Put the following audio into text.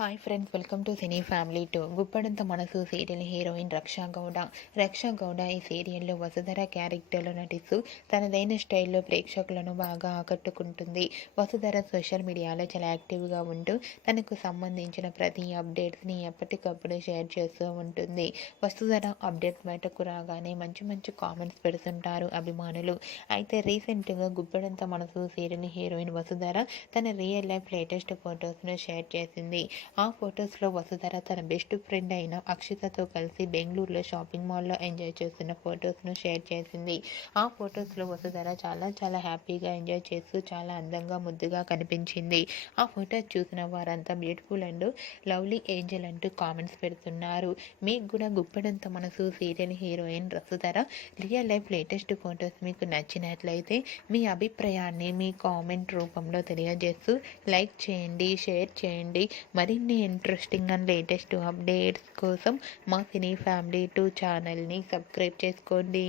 Hi friends, welcome to cine family two. Guppedantha Manasu serial heroine రక్షా గౌడ ఈ సీరియల్లో వసుధర క్యారెక్టర్లో నటిస్తూ తనదైన స్టైల్లో ప్రేక్షకులను బాగా ఆకట్టుకుంటుంది. వసుధర సోషల్ మీడియాలో చాలా యాక్టివ్గా ఉంటూ తనకు సంబంధించిన ప్రతి అప్డేట్స్ని ఎప్పటికప్పుడు షేర్ చేస్తూ ఉంటుంది. వసుధర అప్డేట్స్ బయటకు రాగానే మంచి మంచి కామెంట్స్ పెడుతుంటారు అభిమానులు. అయితే రీసెంట్గా గుప్పడంత మనసు సీరియల్ హీరోయిన్ వసుధర తన రియల్ లైఫ్ లేటెస్ట్ ఫొటోస్ను షేర్ చేసింది. ఆ ఫొటోస్లో వసుధర తన బెస్ట్ ఫ్రెండ్ అయిన అక్షితతో కలిసి బెంగళూరులో షాపింగ్ మాల్లో ఎంజాయ్ చేస్తున్న ఫొటోస్ను షేర్ చేసింది. ఆ ఫొటోస్లో వసుధర చాలా హ్యాపీగా ఎంజాయ్ చేస్తూ చాలా అందంగా ముద్దుగా కనిపించింది. ఆ ఫొటోస్ చూసిన వారంతా బ్యూటిఫుల్ అండ్ లవ్లీ ఏంజల్ అంటూ కామెంట్స్ పెడుతున్నారు. మీకు కూడా గుప్పెడంత మనసు serial heroine Vasudhara real life latest photos మీకు నచ్చినట్లయితే మీ అభిప్రాయాన్ని మీ కామెంట్ రూపంలో తెలియజేస్తూ లైక్ చేయండి, షేర్ చేయండి. మరిన్ని ఇంట్రెస్టింగ్ అండ్ లేటెస్ట్ అప్డేట్స్ కోసం మా సినీ ఫ్యామిలీ 2 ఛానల్ని సబ్స్క్రైబ్ చేసుకోండి.